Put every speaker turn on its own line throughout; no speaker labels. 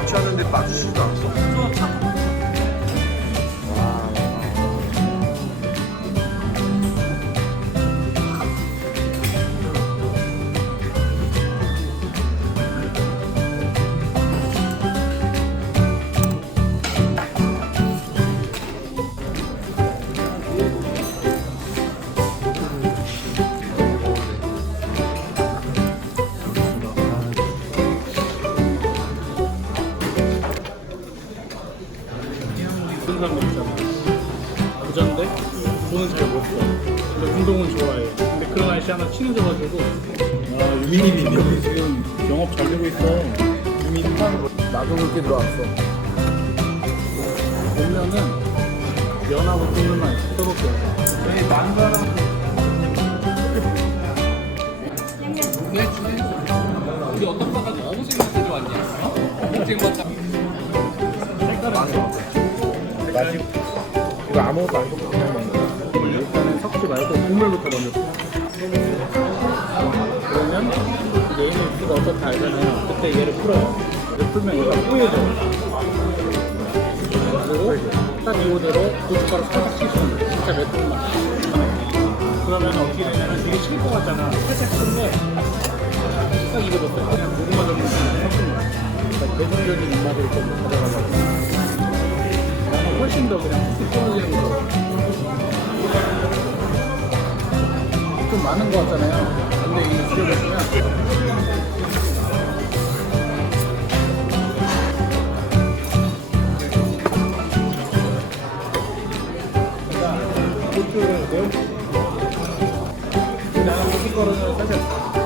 같이 하는데 빠지지도 않어
그런 사람들 있잖아. 부자인데 돈은 잘 못 써. 근데 운동은 좋아해. 근데 그런 아저씨 하나 친해져가지고 아 유민이 여기 지금 영업 잘 되고 있어. 유민
나도 그렇게 들어왔어
보면은 면하고 끓는만 뜨겁게.
저희 만가랑
우리 어떤 바가 너무 생각해 좋았냐? 목쟁 바다.
맛이 이거 아무것도 안 섞고 그냥 먹는 거야
일단은 섞지 말고 국물부터 먼저. 줘. 그러면 이제 얘는 육수가 어떻다 알잖아요. 그때 얘를 풀어요. 얘를 풀면 얘가 뿌얘져. 그리고 딱 이거대로 고춧가루 살짝 치시면 돼. 진짜 매콤한 맛. 그러면 어떻게 되냐면 되게 칠것 같잖아. 살짝 친데 딱 익어졌어요. 그냥 고구마 전분 섞은 거야. 그러니까 대중적인 입맛을 좀 가져가려고. 훨씬 더 그냥 툭툭 떨어지는 거. 좀 많은 것 같잖아요. 근데 이거 줄여보시면 고추를 넣고요. 그다음 고춧가루는 살짝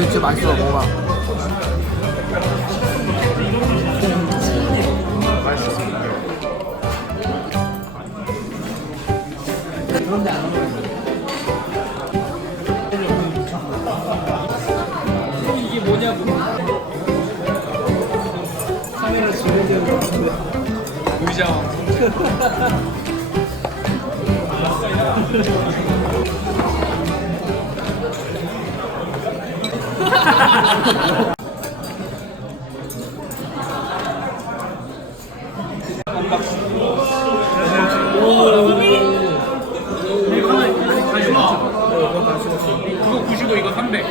여러분들 진짜 맛있어 먹어봐
이게 뭐냐고. 카메라 같은데. 의자.
이거 95, 이거 300.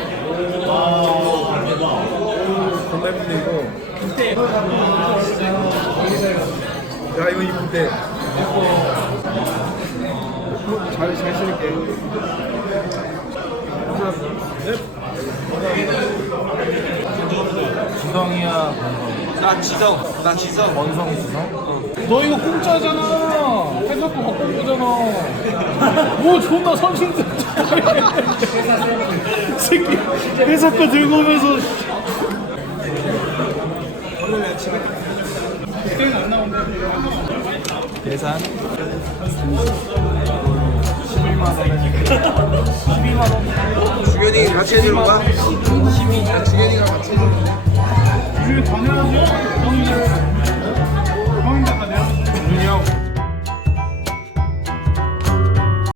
건배분들이고 야 이거 이쁜데 잘, 잘 쓸게 지성이야 나 지성 나 지성 원성 지성?
너 이거 공짜잖아. 거 갖고 온 거잖아. 뭐 존나 선심들. 새끼 회사 거 들고 오면서.
계산 주현이 같이 해주는 거야? 주현이가 같이 해주는 거야?